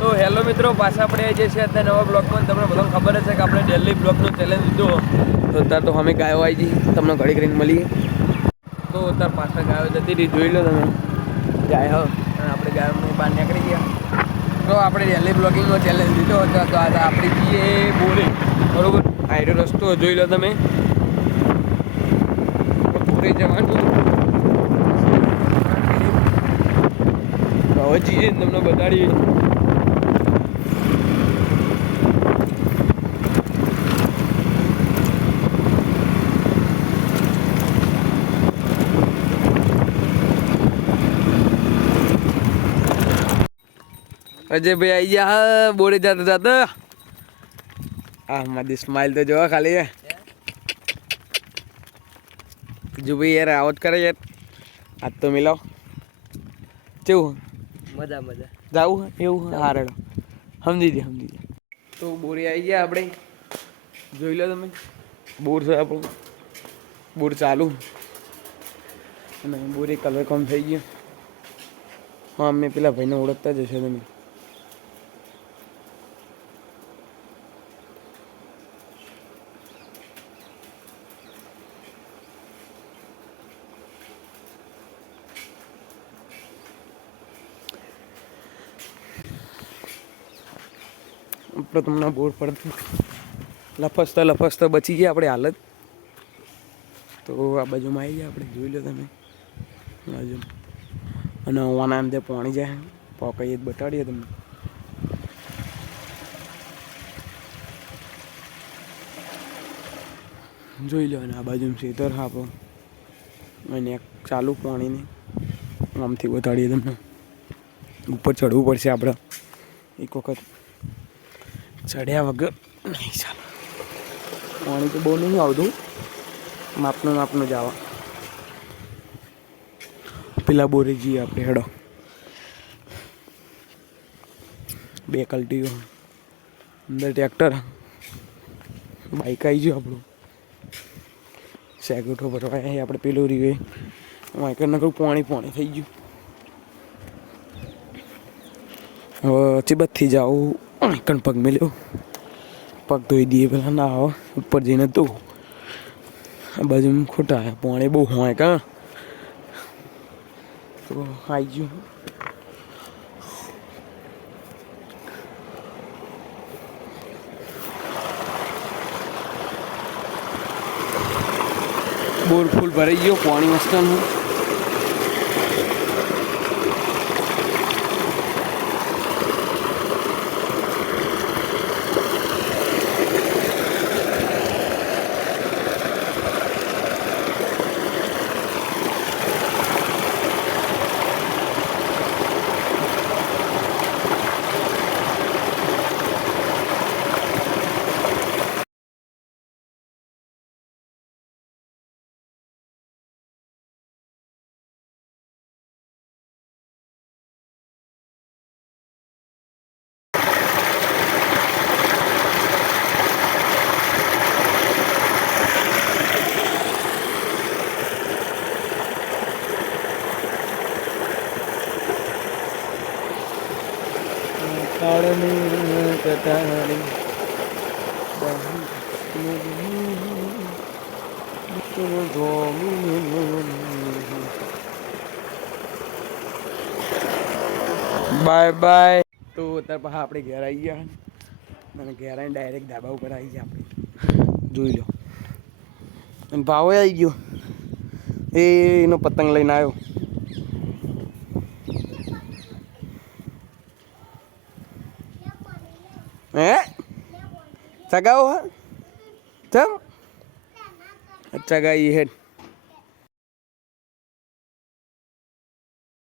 તો હેલો મિત્રો, પાછા આપણે જે છે અત્યારે નવા બ્લોગમાં તમને બધાને ખબર છે કે આપણે ડેલી બ્લોગનો ચેલેન્જ લીધો. તો અત્યારે તો અમે ગાયો આવી જઈએ, તમને ઘડી કરીને મળીએ. તો અત્યારે પાછા ગાયો જતી રહી, જોઈ લો તમે ગાયો. અને આપણે ગાયોની બહાર નીકળી ગયા. તો આપણે ડેલી બ્લોગિંગનો ચેલેન્જ લીધો હતો. તો આપણે જઈએ બોરે, બરોબર. આયરો રસ્તો જોઈ લો તમે, બોરે જવાનું. હવે જઈએ તમને બતાડીએ. અજય ભાઈ આવી ગયા બોરે જતા જતા. હા, મારી સ્માઈલ તો જોવા ખાલી. જો ભાઈ યાર આવત કરે યાર, હાથ તો મિલાવ. કેવું મજા મજા જાવું એવું હારડ સમજી જાય. તો બોરી આવી ગયા આપણે, જોઈ લો તમે. બોર છે આપણું, બોર ચાલુ. અને બોરી કલર કમ થઈ ગયો. હા, અમે પેલા ભાઈને ઓળખતા જ હશો તમે. આપણે તમને બોર પડતું લફસતા બચી ગયા આપણે હાલત. તો આ બાજુમાં આવી ગયા આપણે, જોઈ લો તમે બાજુ. અને ઓના અંદર પાણી જાય, પોકાઈએ બતાડીએ તમને. જોઈ લો. અને આ બાજુ ખેતર આપો અને ચાલુ પાણીની આમથી બતાડીએ તમને. ઉપર ચડવું પડશે આપણે એક વખત, ચડ્યા વગર નહીં ચાલે. પાણી તો બહુ નહીં આવતું, માપનું જ આવે. પેલા બોરે જઈએ આપણે, હેડો. બે કલ્ટીઓ અંદર, ટ્રેક્ટર, બાઈક આવી ગયું આપણું. સેગુઠો ભરવા આપણે પેલું રીવે વાંકર નકરું પાણી થઈ ગયું. હવે ચીબતથી જાઉં કણ પગ મેલ્યો, પગ ધોઈ દઈએ. પેલા ના આવો ઉપર જઈને તો આ બાજુ ખોટા પાણી બહુ હોય કાં. તો આવી ગયું. બોર ફૂલ ભરાઈ ગયો, પાણી મસ્તનું. Bye bye. તો અત્યારે પાછા આપણે ઘેર આવી ગયા અને ઘેર આવીને ડાયરેક્ટ ધાબા ઉપર આવી ગયા આપણે, જોઈ લો. અને ભાવો આવી ગયો, એનો પતંગ લઈને આવ્યો. હે ચગાવો હા ચમ ચગાવી હેડ.